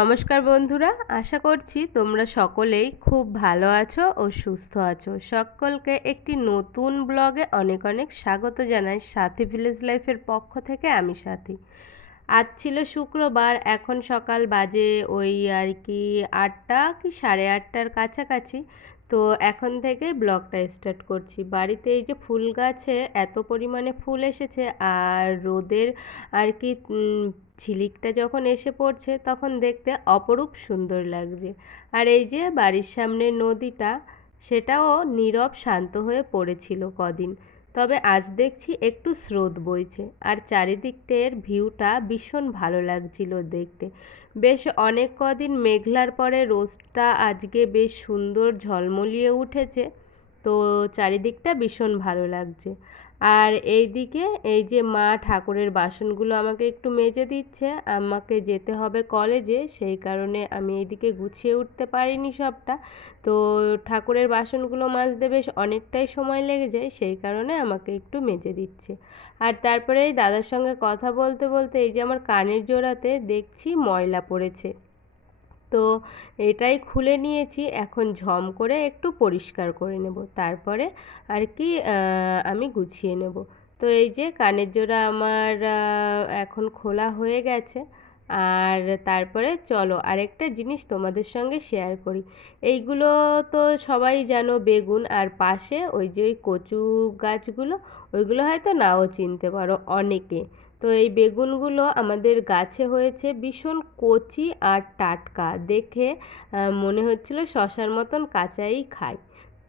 নমস্কার বন্ধুরা, আশা করছি তোমরা সকলেই খুব ভালো আছো ও সুস্থ আছো। সকলকে একটি নতুন ব্লগে অনেক অনেক স্বাগত জানাই। সাথী ভিলেজ লাইফের পক্ষ থেকে আমি সাথী। আজ ছিল শুক্রবার, এখন সকাল বাজে ওই আর কি 8টা কি 8:30টার কাছাকাছি। তো এখন থেকে ব্লগটা স্টার্ট করছি। বাড়িতে এই যে ফুল গাছে এত পরিমাণে ফুল এসেছে, আর রোদের আর কি ঝিলিকটা যখন এসে পড়ছে তখন দেখতে অপরূপ সুন্দর লাগছে। আর এই যে বাড়ির সামনে নদীটা, সেটাও নীরব শান্ত হয়ে পড়েছিল কদিন, তবে আজ দেখছি একটু স্রোত বইছে। আর চারিদিকটের ভিউটা ভীষণ ভালো লাগছিল দেখতে। বেশ অনেক কদিন মেঘলার পরে রোদটা আজকে বেশ সুন্দর ঝলমলিয়ে উঠেছে। তো চারিদিকটা ভীষণ ভালো লাগছে। আর এইদিকে এই যে মা ঠাকুরের বাসনগুলো আমাকে একটু মেজে দিচ্ছে। আমাকে যেতে হবে কলেজে, সেই কারণে আমি এইদিকে গুছিয়ে উঠতে পারিনি সবটা। তো ঠাকুরের বাসনগুলো মাজতে বেশ অনেকটাই সময় লেগে যায়, সেই কারণে আমাকে একটু মেজে দিচ্ছে। আর তারপরে এই দাদার সঙ্গে কথা বলতে বলতে এই যে আমার কানের জোড়াতে দেখছি ময়লা পড়েছে। তো এটাই খুলে নিয়েছি, এখন ঝম করে একটু পরিষ্কার করে নেব, তারপরে আর কি আমি গুছিয়ে নেব। তো এই যে কানের জোড়া আমার এখন খোলা হয়ে গেছে। আর তারপরে চলো আরেকটা জিনিস তোমাদের সঙ্গে শেয়ার করি। এইগুলো তো সবাই জানো, বেগুন, আর পাশে ওই যে ওই কচু গাছগুলো, ওইগুলো হয়তো নাও চিনতে পারো অনেকে। তো এই বেগুনগুলো আমাদের গাছে হয়েছে, ভীষণ কচি আর টাটকা দেখে মনে হচ্ছিল শশার মতন কাঁচাই খাই।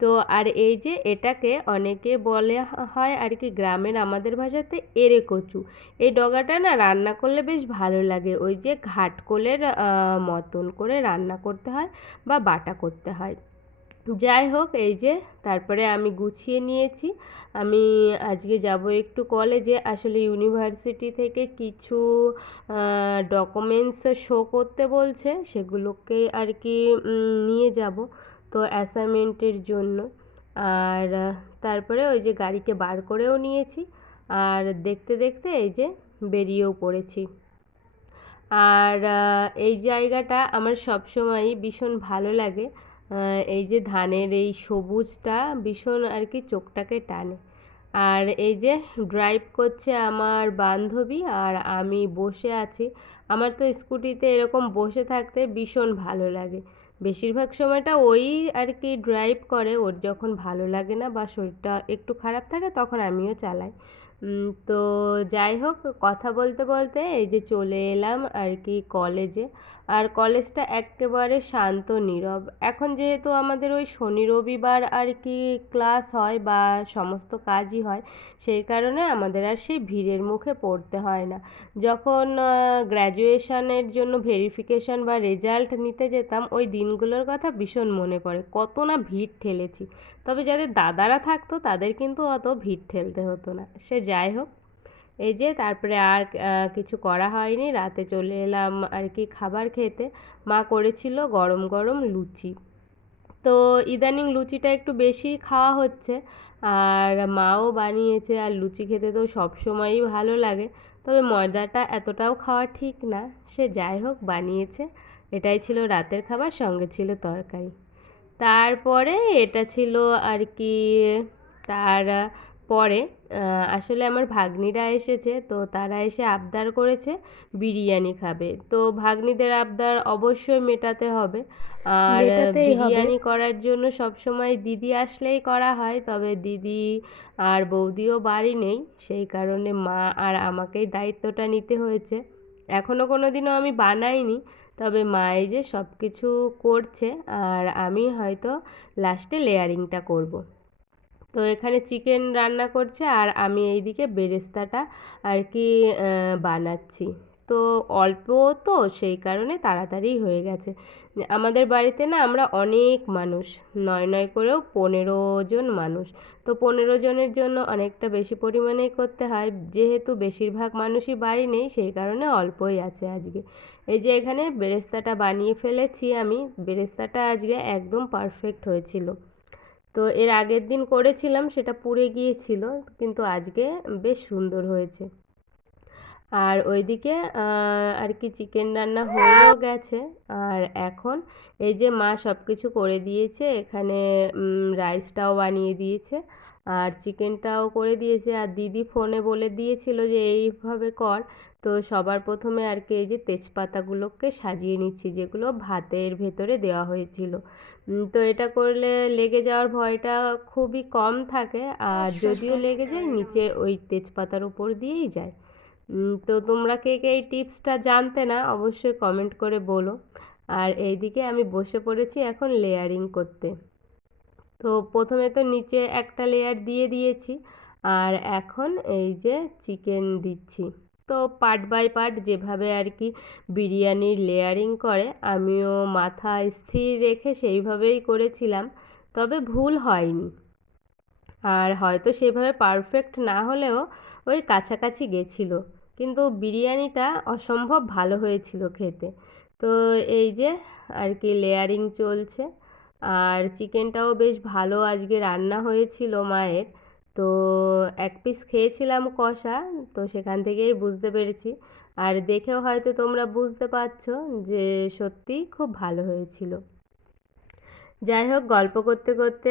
তো আর এই যে এটাকে অনেকে বলে হয় আর কি গ্রামের আমাদের ভাষাতে এরে কচু। এই ডগাটা না রান্না করলে বেশ ভালো লাগে, ওই যে ঘাটকোলের মতন করে রান্না করতে হয় বা বাটা করতে হয়। যাই হোক, এই যে তারপরে আমি গুছিয়ে নিয়েছি। আমি আজকে যাব একটু কলেজে, আসলে ইউনিভার্সিটি থেকে কিছু ডকুমেন্টস শো করতে বলছে, সেগুলোকে আর কি নিয়ে যাব, তো অ্যাসাইনমেন্টের জন্য। আর তারপরে ওই যে গাড়িকে বার করেও নিয়েছি, আর দেখতে দেখতে এই যে বেরিয়েও পড়েছি। আর এই জায়গাটা আমার সবসময়ই ভীষণ ভালো লাগে। এই যে ধানের এই সবুজটা ভীষণ আর কি চোখটাকে টানে। আর এই যে ড্রাইভ করছে আমার বান্ধবী, আর আমি বসে আছি। আমার তো স্কুটিতে এরকম বসে থাকতে ভীষণ ভালো লাগে। বেশিরভাগ সময়টা ওই আর কি ড্রাইভ করে, ওর যখন ভালো লাগে না বা শরীরটা একটু খারাপ থাকে তখন আমিও চালাই। তো যাই হোক, কথা বলতে বলতে এই যে চলে এলাম আর কি কলেজে। আর কলেজটা একেবারে শান্ত নীরব। এখন যেহেতু আমাদের ওই শনি রবিবার আর কি ক্লাস হয় বা সমস্ত কাজই হয়, সেই কারণে আমাদের আর সেই ভিড়ের মুখে পড়তে হয় না। যখন গ্র্যাজুয়েশনের জন্য ভেরিফিকেশন বা রেজাল্ট নিতে যেতাম, ওই দিনগুলোর কথা ভীষণ মনে পড়ে, কত না ভিড় ঠেলেছি। তবে যাদের দাদারা থাকতো তাদের কিন্তু অত ভিড় ঠেলতে হতো না। সে যাই হোক, এই যে তারপরে আর কিছু করা হয়নি, রাতে চলে এলাম আর কি খাবার খেতে। মা করেছিল গরম গরম লুচি। তো ইদানিং লুচিটা একটু বেশি খাওয়া হচ্ছে, আর মাও বানিয়েছে। আর লুচি খেতে তো সবসময়ই ভালো লাগে, তবে ময়দাটা এতটাও খাওয়া ঠিক না। সে যাই হোক, বানিয়েছে। এটাই ছিল রাতের খাবার, সঙ্গে ছিল তরকারি। তারপরে এটা ছিল আর কি তার পরে আসলে আমার ভাগ্নিরা এসেছে, তো তারা এসে আবদার করেছে বিরিয়ানি খাবে। তো ভাগ্নিদের আবদার অবশ্যই মেটাতে হবে। আর মেটাতেই হবে। বিরিয়ানি করার জন্য সবসময় দিদি আসলেই করা হয়, তবে দিদি আর বৌদিও বাড়ি নেই, সেই কারণে মা আর আমাকেই দায়িত্বটা নিতে হয়েছে। এখনও কোনো দিনও আমি বানাইনি, তবে মা এই যে সব কিছু করছে, আর আমি হয়তো লাস্টে লেয়ারিংটা করব। তো এখানে চিকেন রান্না করছে, আর আমি এইদিকে বেরেস্তাটা আর কি বানাচ্ছি। তো অল্প, তো সেই কারণে তাড়াতাড়ি হয়ে গেছে। আমাদের বাড়িতে না আমরা অনেক মানুষ, নয় নয় করেও 15 জন মানুষ। তো 15 জনের জন্য অনেকটা বেশি পরিমাণেই করতে হয়, যেহেতু বেশিরভাগ মানুষই বাড়ি নেই, সেই কারণে অল্পই আছে আজকে। এই যে এখানে বেরেস্তাটা বানিয়ে ফেলেছি আমি। বেরেস্তাটা আজকে একদম পারফেক্ট হয়েছিল। তো এর আগের দিন করেছিলাম, সেটা পুড়ে গিয়েছিল, কিন্তু আজকে বেশ সুন্দর হয়েছে। আর ওইদিকে আর কি চিকেন রান্না হয়েও গেছে। আর এখন এই যে মা সব কিছু করে দিয়েছে, এখানে রাইসটাও বানিয়ে দিয়েছে আর চিকেনটাও করে দিয়েছে। আর দিদি ফোনে বলে দিয়েছিল যে এইভাবে কর। তো সবার প্রথমে আর কি এই যে তেজপাতাগুলোকে সাজিয়ে নিচ্ছি, যেগুলো ভাতের ভেতরে দেওয়া হয়েছিল। তো এটা করলে লেগে যাওয়ার ভয়টা খুবই কম থাকে, আর যদিও লেগে যায় নিচে ওই তেজপাতার উপর দিয়েই যায়। তো তোমরা কে কে এই টিপসটা জানতে না অবশ্যই কমেন্ট করে বলো। আর এইদিকে আমি বসে পড়েছি এখন লেয়ারিং করতে। তো প্রথমে তো নিচে একটা লেয়ার দিয়ে দিয়েছি, আর এখন এই যে চিকেন দিচ্ছি। তো পার্ট বাই পার্ট যেভাবে আর কি বিরিয়ানির লেয়ারিং করে, আমিও মাথা স্থির রেখে সেইভাবেই করেছিলাম, তবে ভুল হয়নি। আর হয়তো সেভাবে পারফেক্ট না হলেও ওই কাছাকাছি গেছিলো, কিন্তু বিরিয়ানিটা অসম্ভব ভালো হয়েছিল খেতে। তো এই যে আর কি লেয়ারিং চলছে, আর চিকেনটাও বেশ ভালো আজকে রান্না হয়েছিল মায়ের। তো এক পিস খেয়েছিলাম কষা, তো সেখান থেকেই বুঝতে পেরেছি। আর দেখেও হয়তো তোমরা বুঝতে পারছো যে সত্যিই খুব ভালো হয়েছিল। যাই হোক, গল্প করতে করতে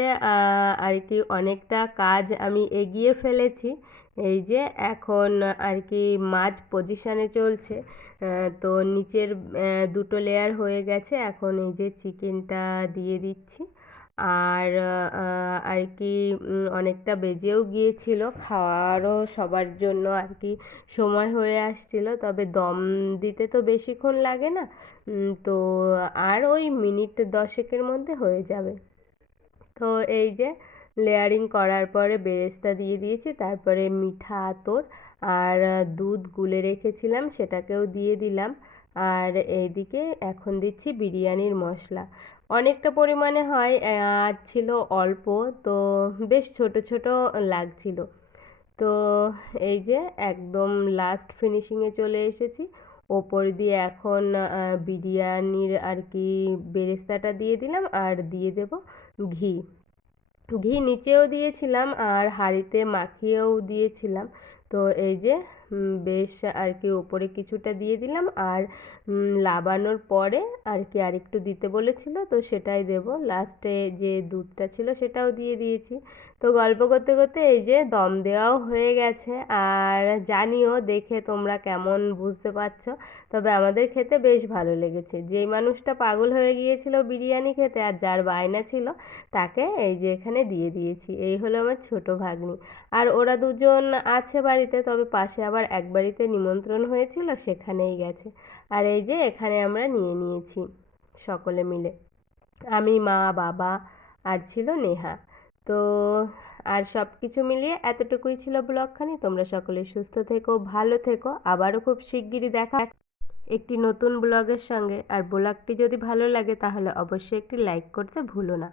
আর কি অনেকটা কাজ আমি এগিয়ে ফেলেছি। এই যে এখন আর কি মাঝ পজিশানে চলছে। তো নিচের দুটো লেয়ার হয়ে গেছে, এখন এই যে চিকেনটা দিয়ে দিচ্ছি। আর আর কি অনেকটা বেজেও গিয়েছিল, খাওয়ারও সবার জন্য আর কি সময় হয়ে আসছিল। তবে দম দিতে তো বেশিক্ষণ লাগে না, তো আর ওই মিনিট 10-এর মধ্যে হয়ে যাবে। তো এই যে লেয়ারিং করার পরে বেরেস্তা দিয়ে দিয়েছি, তারপরে মিঠা আতর আর দুধ গুলে রেখেছিলাম সেটাকেও দিয়ে দিলাম। আর এইদিকে এখন দিচ্ছি বিরিয়ানির মশলা, অনেকটা পরিমাণে হয়, আর ছিল অল্প, তো বেশ ছোট ছোট লাগছিল। তো এই যে একদম লাস্ট ফিনিশিংয়ে চলে এসেছি। ওপর দিয়ে এখন বিরিয়ানির আর কি বেরেস্তাটা দিয়ে দিলাম, আর দিয়ে দেব ঘি। ঘি নিচেও দিয়েছিলাম আর হাঁড়িতে মাখিয়েও দিয়েছিলাম। তো এই যে বেশ আর কি ওপরে কিছুটা দিয়ে দিলাম, আর লাবানোর পরে আর কি আরেকটু দিতে বলেছিল, তো সেটাই দেব। লাস্টে যে দুধটা ছিল সেটাও দিয়ে দিয়েছি। তো গল্প করতে করতে এই যে দম দেওয়াও হয়ে গেছে। আর জানিও দেখে তোমরা কেমন বুঝতে পারছো, তবে আমাদের খেতে বেশ ভালো লেগেছে। যেই মানুষটা পাগল হয়ে গিয়েছিল বিরিয়ানি খেতে আর যার বায়না ছিল, তাকে এই যে এখানে দিয়ে দিয়েছি। এই হলো আমার ছোট ভাগ্নি। আর ওরা দুজন আছে বাড়িতে, তবে পাশে আবার এক বাড়িতে নিমন্ত্রণ হয়েছিল, সেখানেই গেছে। আর এই যে এখানে আমরা নিয়ে নিয়েছি সকলে মিলে, আমি, মা, বাবা, আর ছিল নেহা। তো আর সব কিছু মিলিয়ে এতটুকুই ছিল ব্লগখানি। তোমরা সকলে সুস্থ থেকো, ভালো থেকো, আবারও খুব শিগগিরই দেখা একটি নতুন ব্লগের সঙ্গে। আর ব্লগটি যদি ভালো লাগে তাহলে অবশ্যই একটি লাইক করতে ভুলো না।